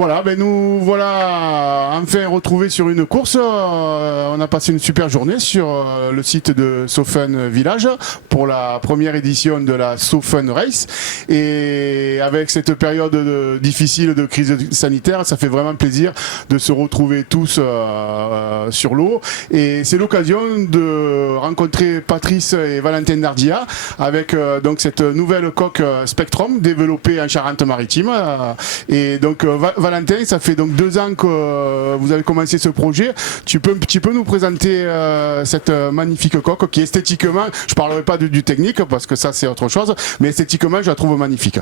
Voilà, ben nous voilà enfin retrouvés sur une course. On a passé une super journée sur le site de Sofun Village pour la première édition de la Sofun Race. Et avec cette période difficile de crise sanitaire, ça fait vraiment plaisir de se retrouver tous sur l'eau. Et c'est l'occasion de rencontrer Patrice et Valentin Dardia avec donc cette nouvelle coque Spectrum développée en Charente-Maritime. Et donc Valentin, ça fait donc 2 ans que vous avez commencé ce projet. Tu peux un petit peu nous présenter cette magnifique coque qui esthétiquement, je parlerai pas du technique parce que ça c'est autre chose, mais esthétiquement je la trouve magnifique.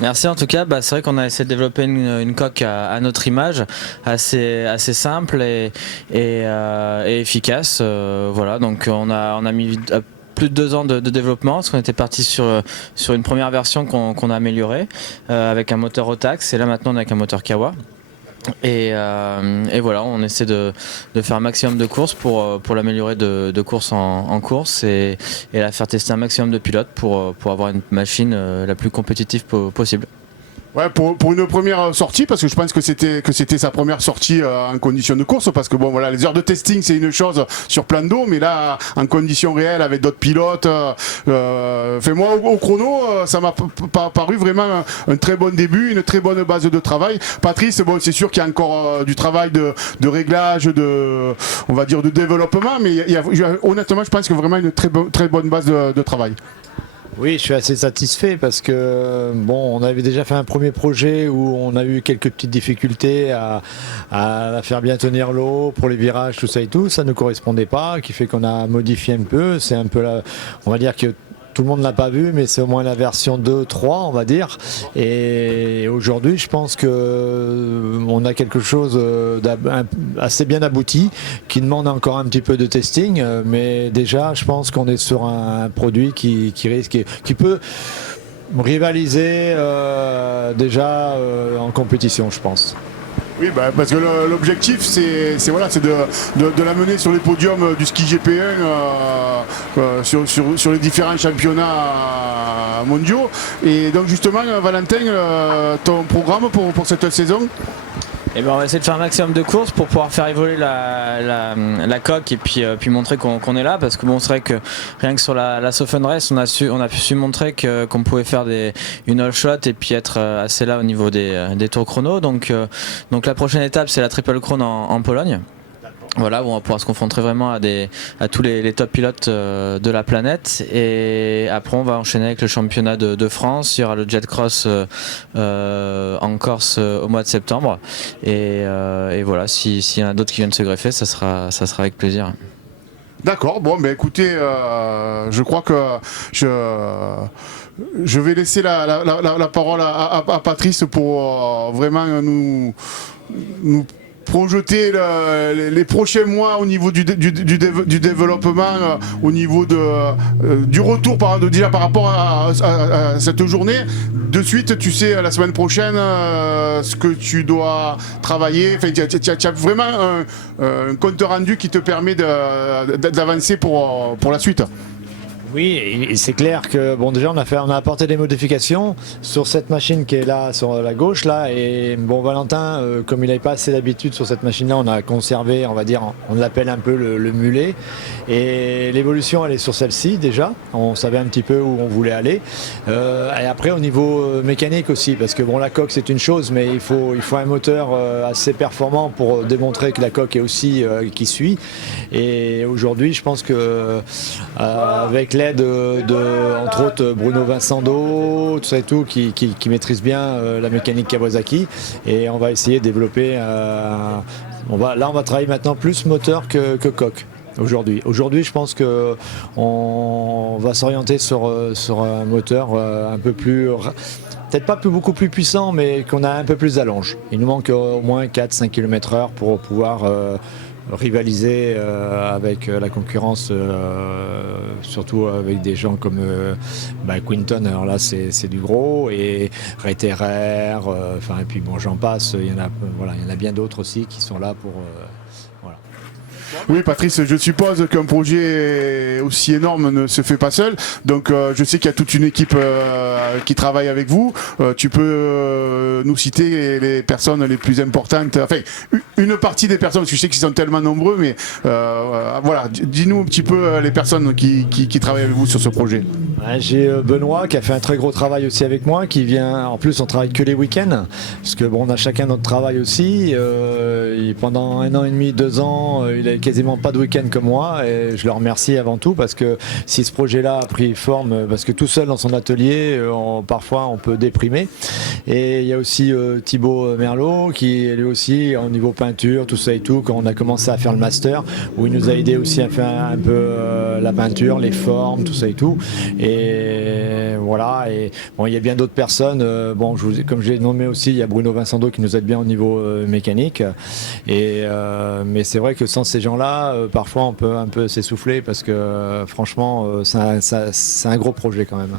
Merci en tout cas, c'est vrai qu'on a essayé de développer une coque à notre image, assez simple et efficace. Voilà, donc on a mis plus de 2 ans de développement, parce qu'on était parti sur une première version qu'on a améliorée avec un moteur Rotax, et là maintenant on est avec un moteur Kawa. Et voilà, on essaie de faire un maximum de courses pour l'améliorer de course en course et la faire tester un maximum de pilotes pour avoir une machine la plus compétitive possible. Ouais, pour une première sortie, parce que je pense que c'était sa première sortie en condition de course, parce que bon voilà, les heures de testing c'est une chose sur plan d'eau, mais là en condition réelle avec d'autres pilotes, moi au chrono ça m'a paru vraiment un très bon début, une très bonne base de travail. Patrice, bon c'est sûr qu'il y a encore du travail de réglage, on va dire de développement, mais honnêtement je pense que vraiment une très bonne base de travail. Oui, je suis assez satisfait parce que bon, on avait déjà fait un premier projet où on a eu quelques petites difficultés à la faire bien tenir l'eau pour les virages, tout ça et tout. Ça ne correspondait pas, qui fait qu'on a modifié un peu. C'est un peu on va dire que tout le monde ne l'a pas vu, mais c'est au moins la version 2-3, on va dire. Et aujourd'hui, je pense qu'on a quelque chose assez bien abouti, qui demande encore un petit peu de testing. Mais déjà, je pense qu'on est sur un produit qui peut rivaliser déjà en compétition, je pense. Oui, parce que l'objectif c'est de l'amener sur les podiums du ski GP1 sur les différents championnats mondiaux. Et donc justement Valentin, ton programme pour cette saison? On va essayer de faire un maximum de courses pour pouvoir faire évoluer la coque et puis montrer qu'on est là, parce que bon, c'est vrai que rien que sur la Sofun Race on a su montrer qu'on pouvait faire une all shot et puis être assez là au niveau des tours chrono. Donc la prochaine étape c'est la triple crown en Pologne. Voilà, on va pouvoir se confronter vraiment à tous les top pilotes de la planète, et après on va enchaîner avec le championnat de France. Il y aura le Jet Cross en Corse au mois de septembre, et voilà, s'il y en a d'autres qui viennent se greffer, ça sera avec plaisir. D'accord, bon écoutez, je crois que je vais laisser la parole à Patrice pour vraiment nous projeter les prochains mois au niveau du développement, au niveau du retour déjà par rapport à cette journée. De suite, tu sais la semaine prochaine ce que tu dois travailler. Enfin, tu as vraiment un compte rendu qui te permet d'avancer pour la suite. Oui, et c'est clair que bon, déjà on a apporté des modifications sur cette machine qui est là sur la gauche là, et bon, Valentin, comme il n'avait pas assez d'habitude sur cette machine là, on a conservé, on va dire, on l'appelle un peu le mulet, et l'évolution elle est sur celle-ci déjà. On savait un petit peu où on voulait aller, et après au niveau mécanique aussi, parce que bon, la coque c'est une chose, mais il faut un moteur assez performant pour démontrer que la coque est aussi qui suit. Et aujourd'hui je pense que avec l'aide entre autres Bruno Vincendo, tout ça et tout, qui maîtrise bien la mécanique Kawasaki, et on va essayer de développer on va travailler maintenant plus moteur que coque. Aujourd'hui, je pense que on va s'orienter sur un moteur un peu plus, peut-être pas beaucoup plus puissant, mais qu'on a un peu plus d'allonge. Il nous manque au moins 4-5 km/h pour pouvoir rivaliser avec la concurrence, surtout avec des gens comme Quinton. Alors là c'est du gros, et Reiterer, et puis bon, j'en passe, il y en a bien d'autres aussi qui sont là pour voilà. Oui, Patrice, je suppose qu'un projet aussi énorme ne se fait pas seul. Donc, je sais qu'il y a toute une équipe qui travaille avec vous. Tu peux nous citer les personnes les plus importantes, enfin, une partie des personnes, parce que je sais qu'ils sont tellement nombreux, mais voilà, dis-nous un petit peu les personnes qui travaillent avec vous sur ce projet. Ouais, j'ai Benoît qui a fait un très gros travail aussi avec moi, qui vient, en plus on travaille que les week-ends, parce que bon, on a chacun notre travail aussi. Pendant 1 an et demi, 2 ans, il avait quasiment pas de week-end comme moi, et je le remercie avant tout, parce que si ce projet-là a pris forme, parce que tout seul dans son atelier, parfois on peut déprimer. Et il y a aussi Thibaut Merlot, qui lui aussi au niveau peinture, tout ça et tout, quand on a commencé à faire le master, où il nous a aidé aussi à faire un peu la peinture, les formes, tout ça et tout. Et voilà, et bon, il y a bien d'autres personnes, bon, comme je l'ai nommé aussi, il y a Bruno Vincendo qui nous aide bien au niveau mécanique, mais c'est vrai que sans ces gens-là, parfois on peut un peu s'essouffler, parce que franchement, c'est un gros projet quand même.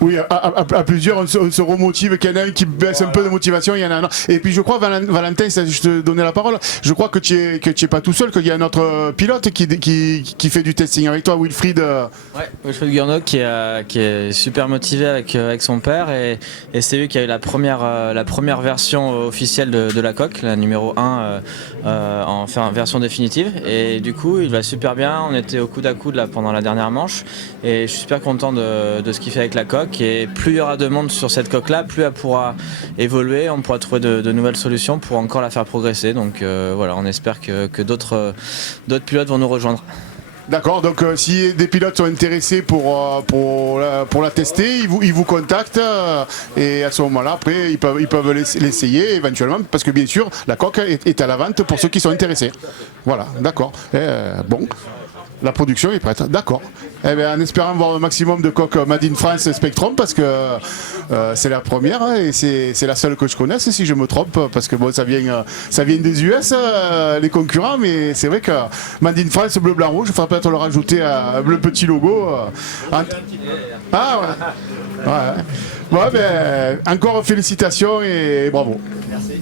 Oui, à plusieurs, on se remotive, qu'il y en a un qui baisse un peu de motivation, il y en a un autre. Et puis je crois, Valentin, je te donnais la parole, je crois que tu es pas tout seul, qu'il y a un autre pilote qui fait du testing avec toi, Wilfried. Ouais, Wilfried Gurnot qui est super motivé avec son père, et c'est lui qui a eu la première version officielle de la coque, la numéro 1 en version définitive, et du coup il va super bien. On était au coude à coude là pendant la dernière manche, et je suis super content de ce qu'il fait avec la coque, et plus il y aura de monde sur cette coque là, plus elle pourra évoluer, on pourra trouver de nouvelles solutions pour encore la faire progresser. Donc voilà, on espère que d'autres pilotes vont nous rejoindre. D'accord, donc si des pilotes sont intéressés pour la tester, ils vous contactent, et à ce moment-là, après, ils peuvent l'essayer éventuellement, parce que bien sûr, la coque est à la vente pour ceux qui sont intéressés. Voilà, d'accord. Bon, la production est prête, d'accord. Eh bien, en espérant voir un maximum de coques Made in France Spectrum, parce que c'est la première, hein, et c'est la seule que je connaisse, si je me trompe, parce que bon, ça vient des US, les concurrents, mais c'est vrai que Made in France bleu blanc rouge, il faudra peut-être le rajouter le petit logo. Ah ouais. Ouais. Bon, ben, encore félicitations et bravo. Merci.